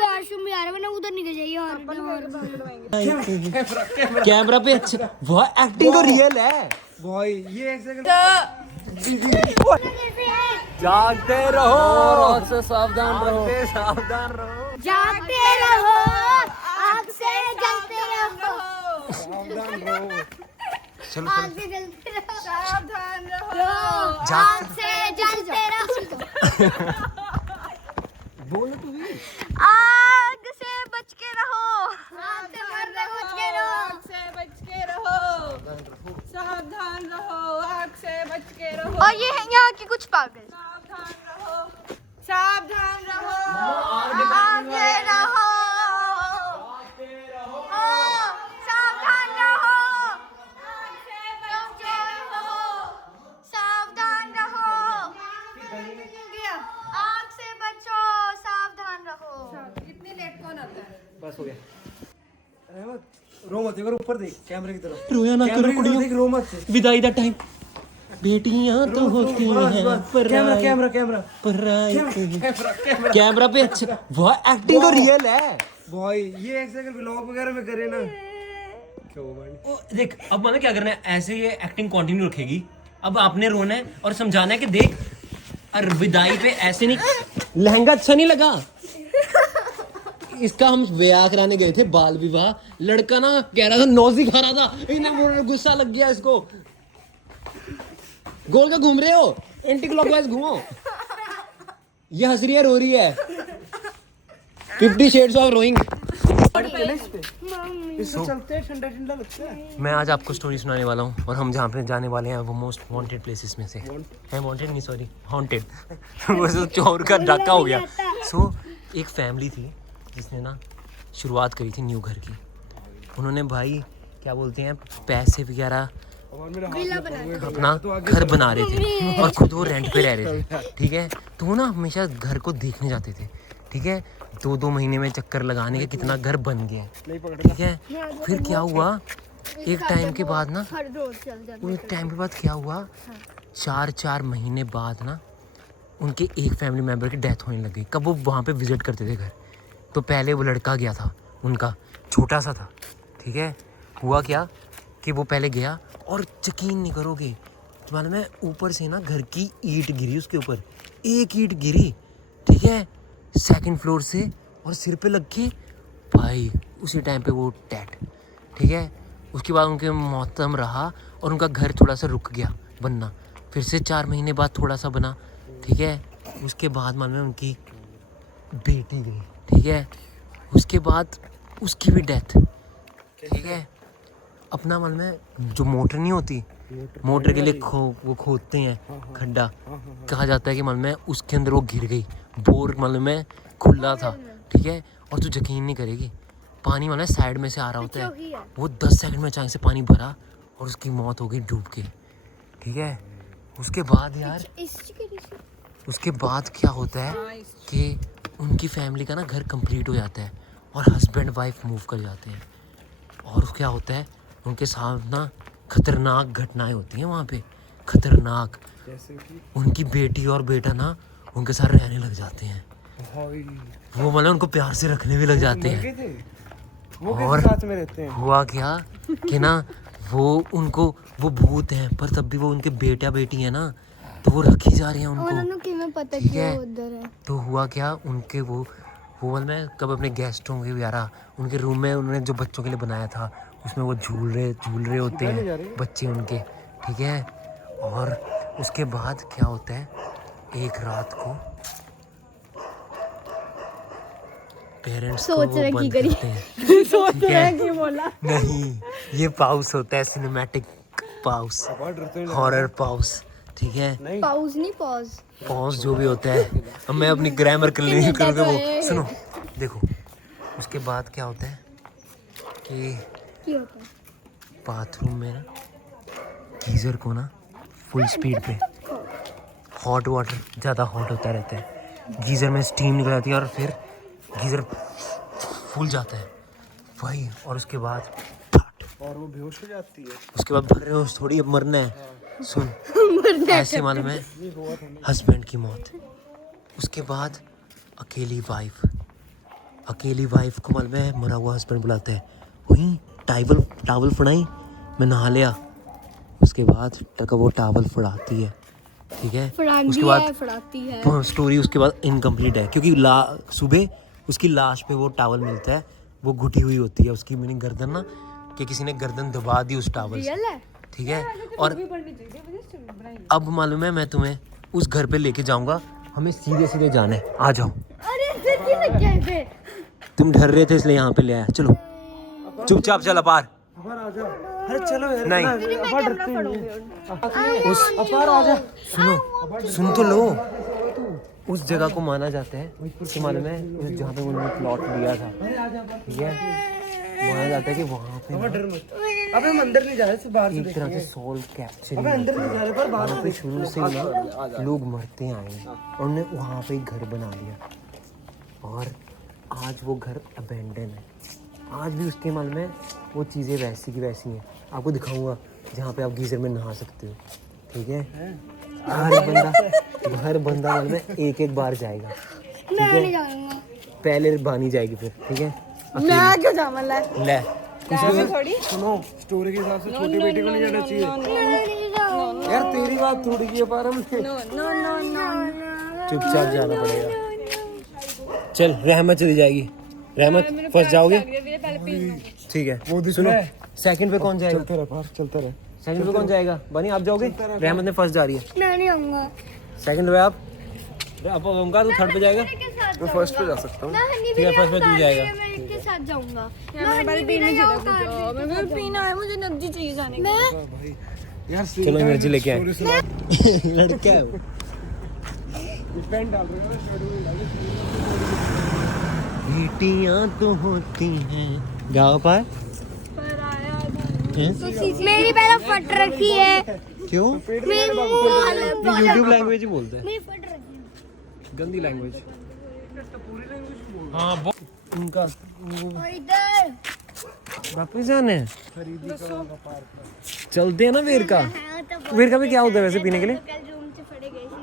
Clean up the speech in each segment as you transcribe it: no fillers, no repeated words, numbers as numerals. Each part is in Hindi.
वॉशरूम में आ रहा है, उधर निकल जाइए। और कैमरा पे अच्छा वाह, एक्टिंग तो रियल है भाई। ये एक सेकंड जागते रहो, आँख से सावधान रहो, सावधान रहो, जागते रहो, आग से जलते रहो, सावधान रहो। आग से जलते रहो, सावधान रहो, आग से जलते रहो। बोलो तू भी। आग से बच के रहो, आग से मरने बच के रहो, आग से बच के रहो, सावधान रहो, आग से बच के रहो। और ये है यहाँ की कुछ पागल। सावधान रहो, सावधान रहो, आगे रहो, सावधान रहो, आग से बच के रहो, सावधान रहो, आग से बचो, सावधान रहो। इतनी लेट कौन आता है? बस हो गया। रहमत रो मत, एक बार ऊपर देख कैमरे की तरफ। रोया ना करो कुड़ियों, देख, रो मत। विदाई दा टाइम। बेटियां तो होती हैं कैमरा कैमरा कैमरा पराई। कैमरा कैमरा पे अच्छा वाह, एक्टिंग तो रियल है भाई। ये एक सेकंड व्लॉग वगैरह में करे ना क्या होगा। देख अब मैंने क्या करना है, ऐसे ये एक्टिंग कंटिन्यू रखेगी। अब आपने रोना है और समझाना है कि देख, और विदाई पे ऐसे नहीं, लहंगा अच्छा नहीं लगा इसका। हम ब्याह कराने गए थे, बाल विवाह। लड़का ना कह रहा था, नौजी खा रहा था, इन्हें गुस्सा लग गया इसको। गोल का घूम रहे हो, एंटी क्लॉकवाइज घूमो। ये हंस रही है, रो रही है। 50 शेड्स ऑफ रोइंग। इससे चलते हैं, ठंडा ठंडा लगता है। मैं आज आपको स्टोरी सुनाने वाला हूँ, और हम जहाँ पे जाने वाले हैं वो मोस्ट वांटेड प्लेसेस में से है। वांटेड नहीं, सॉरी, हॉन्टेड। वो तो चोर का डाका हो गया। सो एक फैमिली थी जिसने ना शुरुआत करी थी न्यू घर की। उन्होंने भाई क्या बोलते हैं, पैसे वगैरह अपना घर बना रहे थे, और खुद वो रेंट पे रह रहे थे। ठीक है, तो वो ना हमेशा घर को देखने जाते थे। ठीक है, 2-2 महीने में चक्कर लगाने के कितना घर बन गया है। ठीक है, फिर क्या हुआ, एक टाइम के बाद ना, एक टाइम के बाद क्या हुआ, 4-4 महीने बाद ना उनके एक फैमिली मेम्बर की डेथ होने लग गई। कब वो वहाँ पे विजिट करते थे घर, तो पहले वो लड़का गया था उनका, छोटा सा था। ठीक है, हुआ क्या कि वो पहले गया, और यकीन नहीं करोगे, तो मालूम है ऊपर से ना घर की ईंट गिरी उसके ऊपर, एक ईंट गिरी। ठीक है, 2nd फ्लोर से, और सिर पे लग के भाई उसी टाइम पे वो डेड। ठीक है, उसके बाद उनके मौतम रहा, और उनका घर थोड़ा सा रुक गया बनना, फिर से 4 महीने बाद थोड़ा सा बना। ठीक है, उसके बाद मालूम है उनकी बेटी गई। ठीक है, उसके बाद उसकी भी डेथ। ठीक है, अपना मालूम है जो मोटर नहीं होती, मोटर के लिए वो खोदते हैं खड्डा, कहा जाता है कि मालूम है उसके अंदर वो गिर गई। बोर मालूम है खुला था। ठीक है, और तू यकीन नहीं करेगी, पानी मालूम है साइड में से आ रहा होता है, वो 10 सेकंड में अचानक से पानी भरा और उसकी मौत हो गई डूब के। ठीक है, उसके बाद यार, उसके बाद क्या होता है कि उनकी फैमिली का ना घर कंप्लीट हो जाता है, और हस्बैंड वाइफ मूव कर जाते हैं। और क्या होता है, उनके साथ ना खतरनाक घटनाएं होती हैं वहाँ पे, खतरनाक। जैसे कि उनकी बेटी और बेटा ना उनके साथ रहने लग जाते हैं। वो मतलब उनको प्यार से रखने भी लग जाते हैं। और साथ में रहते हैं। हुआ क्या कि ना वो उनको, वो भूत हैं, पर तब भी वो उनके बेटा बेटी है ना, तो वो रखी जा रही है उनको। ठीक है, तो हुआ क्या, उनके वो मतलब कब अपने गेस्ट होंगे वगैरह, उनके रूम में उन्होंने जो बच्चों के लिए बनाया था, उसमें वो झूल रहे होते हैं बच्चे उनके। ठीक है, और उसके बाद क्या होता है, एक रात को पेरेंट्स को वो बंद करते हैं। सोच रहे हैं कि बोला नहीं, ये पाउस होता है, सिनेमैटिक पाउस, हॉरर पाउस। ठीक है, पाउज नहीं पॉज, पॉज जो भी होता है। अब मैं अपनी ग्रामर क्लियर करूँगा, वो सुनो। देखो उसके बाद क्या होता है कि बाथरूम में ना गीज़र को ना फुल स्पीड पे, हॉट वाटर ज़्यादा हॉट होता रहता है, गीज़र में स्टीम निकल जाती है, और फिर गीज़र फूल जाता है भाई। और उसके बाद और वो बेहोश हो जाती है। उसके बाद भर रहे हो थोड़ी, अब मरना है। सुन, ऐसे मालूम है हस्बैंड की मौत, उसके बाद अकेली वाइफ, अकेली वाइफ को मालूम है मरा हुआ हस्बैंड बुलाता है, वहीं टावल फड़ाई, मैं नहा लिया, उसके बाद टका वो टावल फड़ाती है, ठीक है, उसके बाद फड़ाती है। स्टोरी उसके बाद इनकम्प्लीट है क्योंकि सुबह उसकी लाश पे वो टावल मिलता है, वो घुटी हुई होती है, उसकी मीनिंग गर्दन ना, कि किसी ने गर्दन दबा दी उस टावल से, ठीक है। और अब मालूम है मैं तुम्हें उस घर पे लेके जाऊंगा, हमें सीधे सीधे जाना है, आ जाओ। अरे तुम डर रहे थे इसलिए यहाँ पे ले आया, चलो चुपचाप चल अपार। अरे चलो यार, नहीं अपार डरते हैं। उस अपार आजा। सुनो, सुन तो लो, उस जगह को माना जाता है कि मालूम है उस जहाँ पे उन्होंने प्लॉट लिया था, ठीक है, माना जाता है कि वहाँ पे अबे हम अंदर नहीं जा रहे, सिर्फ बाहर से एक तरह से सोल कैप्चर, अबे अंदर नहीं जा रहे पर बाहर वहाँ पे शुरू से ही ना लोग मरते आए हैं और उन्होंने वहाँ पे एक घर बना लिया और आज वो घर अबेंडन है। आज भी उसके मालूम है वो चीज़ें वैसी की वैसी हैं, आपको दिखाऊंगा जहाँ पे आप गीजर में नहा सकते हो, ठीक है। हर बंदा मालूम है एक बार जाएगा, ठीक है, पहले बानी जाएगी फिर, ठीक है। मैं क्यों जाऊँ ले थोड़ी सुनो, स्टोरी के हिसाब से छोटे बेटे को नहीं जाना चाहिए यार, तेरी बात थोड़ी की है पर हम चुपचाप जाना पड़ेगा। चल रहमत चली जाएगी, रहमत फर्स्ट जाओगे, ठीक है। वो सुनो, सेकंड पे कौन जाएगा? चलते रहे बाहर, चलते रहे। सेकंड पे कौन जाएगा? बनी आप जाओगे? रहमत ने फर्स्ट जा रही है, मैं नहीं आऊंगा। सेकंड पे आप ओमकार तू थर्ड पे जाएगा, मैं फर्स्ट पे जा सकता हूँ। ठीक है, फर्स्ट पे तू जाएगा। मैं इसके साथ जाऊंगा। मैं पीना है, मुझे एनर्जी चाहिए जाने की। भाई यार चलो एनर्जी लेके आए। लड़का है वो। पेन डाल रहे हो, शेडो डाल बेटियां तो होती हैं गाँव पर, मेरी पहले फट रखी है। क्यों? मेरी यूट्यूब लैंग्वेज ही बोलता है, फट रखी है। गंदी लैंग्वेज। हाँ उनका और इधर वापस जाना है, चलते हैं ना। वेरका में क्या होता है वैसे पीने के लिए?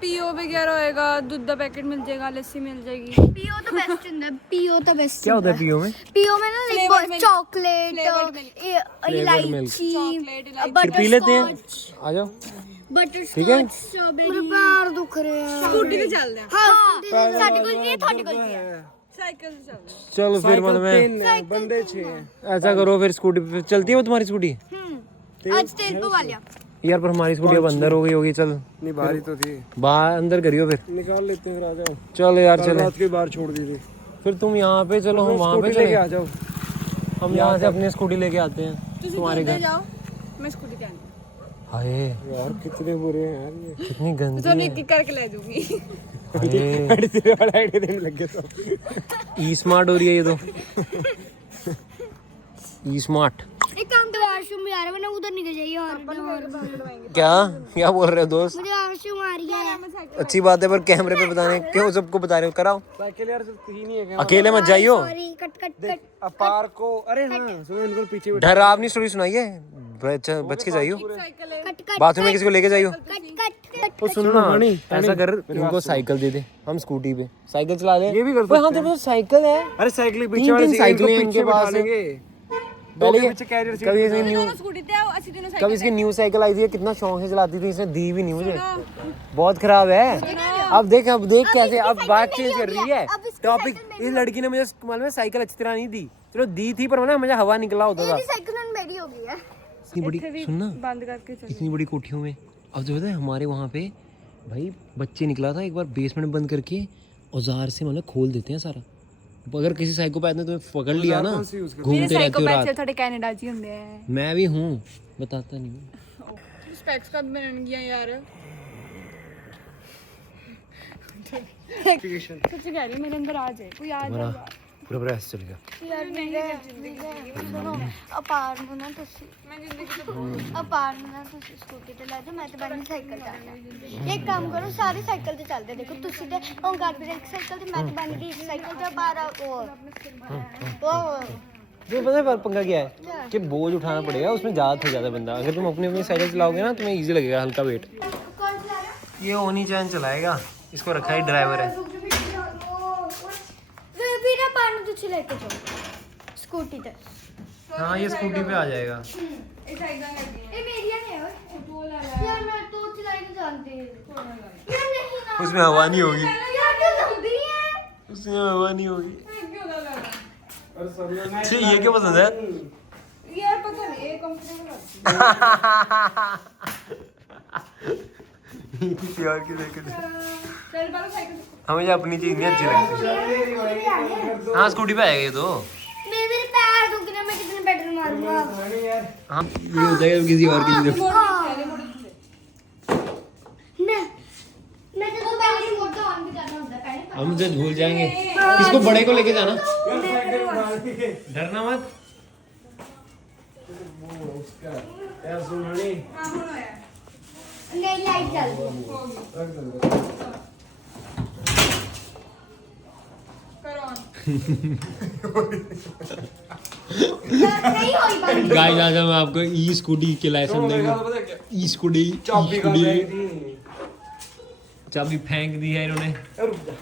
पीओ वगैरह होएगा, दूध का पैकेट मिल जाएगा, लस्सी मिल जाएगी। पीओ तो बेस्ट ਹੁੰਦਾ है, पीओ तो बेस्ट क्या होता है पीओ में? पीओ में ना Flavored milk. Chocolate, Flavored milk. इलायची, फिर पी लेते हैं, आ जाओ, बटर ठीक है। मेरे पैर दुख रहे हैं। स्कूटी पे चलते हैं, हाँ, ਸਾਡੇ ਕੋਲ ਨਹੀਂ ਹੈ, ਤੁਹਾਡੇ ਕੋਲ ਕੀ ਹੈ? साइकिल से चलते हैं। चलो फिर मतलब मैं बंदे 6 हैं। ऐसा करो फिर, स्कूटी पे चलती है वो तुम्हारी स्कूटी? आज तेल पे वालिया। यार पर हमारी स्कूटी अब अंदर हो गई होगी, चल नहीं बाहर ही तो थी, बाहर अंदर करियो फिर, निकाल लेते हैं। आ जाओ, चलो यार चलो, रात के बाहर छोड़ दी थी। फिर तुम यहाँ पे चलो, हम वहाँ पे स्कूटी लेके चले, आ जाओ। हम यहाँ से अपनी स्कूटी लेके आते हैं तुम्हारे घर। जाओ, मैं स्कूटी पे आनी हाय यार कितने बुरे हैं यार ये। कितनी गंदी तो है। एक करके ले दूंगी। हाय, तेरे वाला आइडिया देने लग गए तो। ई स्मार्ट हो रही है ये तो, ई स्मार्ट। एक काम तो वॉशरूम में आ रहा है, वरना उधर निकल जाइए। और क्या बोल रहे हो दोस्त? मुझे वॉशरूम आ रही है। अच्छी बात है पर कैमरे पे बताने क्यों, सबको बता रहे हो, कराओ। साइकिल यार सिर्फ ही नहीं है क्या? अकेले मत जाइयो, सॉरी, कट कट कट। अपार को, अरे हाँ सुनो, इनको पीछे बैठा। डरावनी स्टोरी सुनाइए, बच के जाइयो, साइकिल है, कट कट बाथरूम में किसी को लेके जाइयो। Cut cut cut. वो सुनो ना, ऐसा कर इनको साइकिल दे दे, हम स्कूटी पे साइकिल चला ले। ये भी कर सकते हैं। हाँ तेरे पास साइकिल है? अरे साइकिल पीछे तीन वाले साइकिलें इनको इनके पीछे बैठा पास है। लेंगे। पहले पीछे कैरियर सीट कभी इसकी न्यू, दोनों स्कूटी पे आओ, अस्सी दिनों कभी इसकी न्यू साइकिल आई थी, कितना शौक से चलाती थी, इसने दी भी नहीं मुझे, बहुत खराब है। अब देख कैसे अब बात चेंज कर रही है टॉपिक। इस लड़की ने मुझे मालूम है साइकिल अच्छी तरह नहीं दी, चलो दी थी पर मुझे हवा निकला होता था। साइकिल मेरी हो गई है। इतनी बड़ी सुनना, बंद करके चल। इतनी बड़ी कोठियों में अब तो पता है हमारे वहाँ पे भाई बच्चे निकला था एक बार, बेसमेंट में बंद करके औजार से मतलब खोल देते हैं सारा। अगर किसी साइकोपैथ ने तुम्हें पकड़ लिया ना, घूमते रहते हो रात। थोड़े कनाडा जी ਹੁੰਦੇ हैं। मैं भी हूँ, बताता नहीं हूँ। स्पेक्स कब बनन गया यार? सच कह रही हूं, मेरे अंदर आ जाए कोई, आ जाएगा। पूरा पूरा ऐसे चल गया। यार सुनो, अपार ਨੂੰ ਨਾ ਤੁਸੀਂ ਅਪਾਰ ਨੂੰ ਨਾ ਤੁਸੀਂ ਸਕੂਟੀ ਤੇ ਲੈ ਜਾਓ, ਮੈਂ ਤੇ ਬਣੀ ਸਾਈਕਲ ਤੇ ਆਣਾ। ਇੱਕ ਕੰਮ ਕਰੋ, ਸਾਰੇ ਸਾਈਕਲ ਤੇ ਚੱਲਦੇ, ਦੇਖੋ ਤੁਸੀਂ ਤੇ ਓਂਕਾਰ ਵੀਰੇ ਇੱਕ ਸਾਈਕਲ ਤੇ, ਮੈਂ ਤੇ ਬਣੀ ਦੀ ਇੱਕ ਸਾਈਕਲ ਤੇ। ਅਪਾਰ ਉਹ जो पता है पंगा क्या है कि बोझ उठाना पड़ेगा, उसमें ज़्यादा से ज़्यादा बंदा। अगर तुम अपनी अपनी साइकिल चलाओगे ना तुम्हें इजी लगेगा, हल्का वेट। कौन चला रहा है? ये ओनी चैन चलाएगा, इसको रखा है ड्राइवर है। ਵੀਰੇ ਪਾਣ ਨੂੰ ਤੁਸੀਂ ਲੈ ਕੇ ਜਾਓ ਸਕੂਟੀ ਤੇ हाँ ये स्कूटी पे आ जाएगा ਇਹ ਸਾਈਡਾਂ ਲੱਗੀਆਂ ਇਹ ਮੇਰੀਆਂ ਨੇ ਓਏ ਤੂੰ ਲੈ ਲੈ यार मैं तो चलाई नहीं जानती यार नहीं ना उसमें हवा नहीं होगी यार तो लंबी है उसमें हवा नहीं होगी ਕਿਉਂ ਨਾ ਲੈ और समझो ना अच्छा ये क्या पसंद है ਯਾਰ ਪਤਾ ਨਹੀਂ ਇਹ ਕੰਫਰਟੇਬਲ ਲੱਗਦੀ यार की देख के चल बाबा साइकिल हमें ये अपनी चीज नहीं अच्छी लगती हाँ स्कूटी पे आएगा ये तो मेरे पैर दुख रहे मैं कितने पेट्रोल मारूंगा यार हाँ ये हो जाएगा किसी और की चीज मैं तो पहले मोड ऑन भी करना होता है पहले हम तो भूल जाएंगे किसको बड़े को लेके जाना यार साइकिल उठा दी डरना मत वो उसका यार सुननी हां ਹੁਣ ਹੋਇਆ नहीं लाइट चल रही है रख दो करो ऑन यार नहीं होई बंद गाइस आज हम आपको ई स्कूटी के लाइसेंस देंगे ई स्कूटी चाबी का बैग थी चाबी फेंक दी है इन्होंने रुक जा